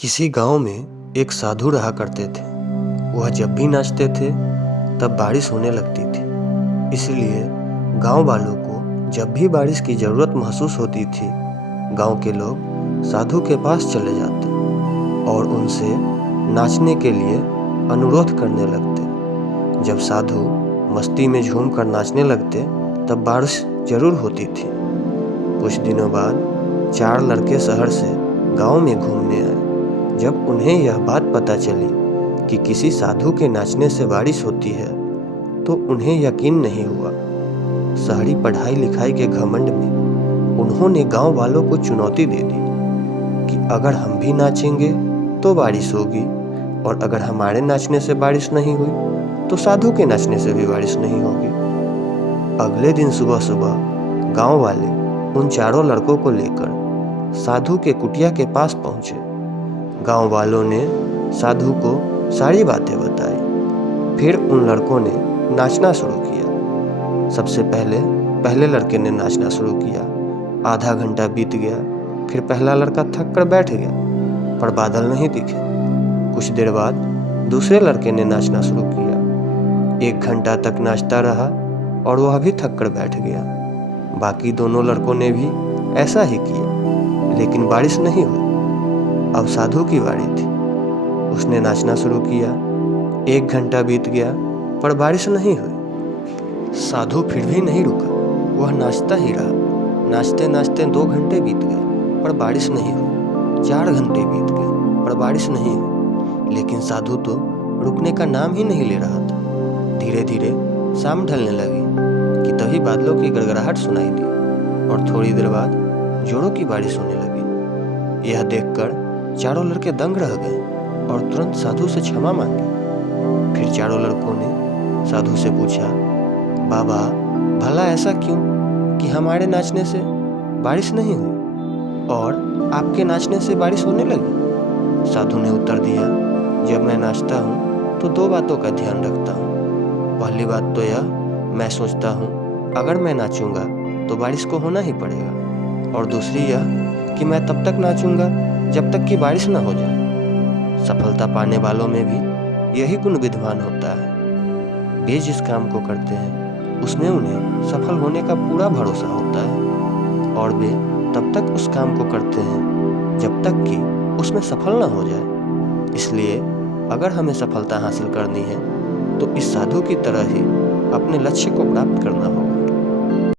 किसी गांव में एक साधु रहा करते थे। वह जब भी नाचते थे तब बारिश होने लगती थी। इसलिए गांव वालों को जब भी बारिश की ज़रूरत महसूस होती थी, गांव के लोग साधु के पास चले जाते और उनसे नाचने के लिए अनुरोध करने लगते। जब साधु मस्ती में झूमकर नाचने लगते तब बारिश जरूर होती थी। कुछ दिनों बाद 4 लड़के शहर से गांव में घूमने आए। जब उन्हें यह बात पता चली कि किसी साधु के नाचने से बारिश होती है तो उन्हें यकीन नहीं हुआ। शहरी पढ़ाई लिखाई के घमंड में उन्होंने गांव वालों को चुनौती दे दी कि अगर हम भी नाचेंगे तो बारिश होगी, और अगर हमारे नाचने से बारिश नहीं हुई तो साधु के नाचने से भी बारिश नहीं होगी। अगले दिन सुबह सुबह गांव वाले उन 4 लड़कों को लेकर साधु के कुटिया के पास पहुंचे। गांव वालों ने साधु को सारी बातें बताई। फिर उन लड़कों ने नाचना शुरू किया। सबसे पहले लड़के ने नाचना शुरू किया। आधा घंटा बीत गया। फिर पहला लड़का थक कर बैठ गया, पर बादल नहीं दिखे। कुछ देर बाद दूसरे लड़के ने नाचना शुरू किया। 1 घंटा तक नाचता रहा और वह भी थक कर बैठ गया। बाकी दोनों लड़कों ने भी ऐसा ही किया, लेकिन बारिश नहीं हुई। अब साधु की बारी थी। उसने नाचना शुरू किया। 1 घंटा बीत गया, पर बारिश नहीं हुई। साधु फिर भी नहीं रुका, वह नाचता ही रहा। नाचते नाचते 2 घंटे बीत गए, पर बारिश नहीं हुई। 4 घंटे बीत गए, पर बारिश नहीं हुई। लेकिन साधु तो रुकने का नाम ही नहीं ले रहा था। धीरे धीरे शाम ढलने लगी कि तभी बादलों की गड़गड़ाहट सुनाई दी और थोड़ी देर बाद जोरों की बारिश होने लगी। यह देखकर 4 लड़के दंग रह गए और तुरंत साधु से क्षमा मांगी। फिर 4 लड़कों ने साधु से पूछा, बाबा, भला ऐसा क्यों कि हमारे नाचने से बारिश नहीं हुई और आपके नाचने से बारिश होने लगी? साधु ने उत्तर दिया, जब मैं नाचता हूँ तो 2 बातों का ध्यान रखता हूँ। पहली बात तो यह, मैं सोचता हूँ अगर मैं नाचूंगा तो बारिश को होना ही पड़ेगा, और दूसरी यह कि मैं तब तक नाचूंगा जब तक कि बारिश न हो जाए। सफलता पाने वालों में भी यही गुण विद्यमान होता है। वे जिस काम को करते हैं उसमें उन्हें सफल होने का पूरा भरोसा होता है, और वे तब तक उस काम को करते हैं जब तक कि उसमें सफल न हो जाए। इसलिए अगर हमें सफलता हासिल करनी है तो इस साधु की तरह ही अपने लक्ष्य को प्राप्त करना होगा।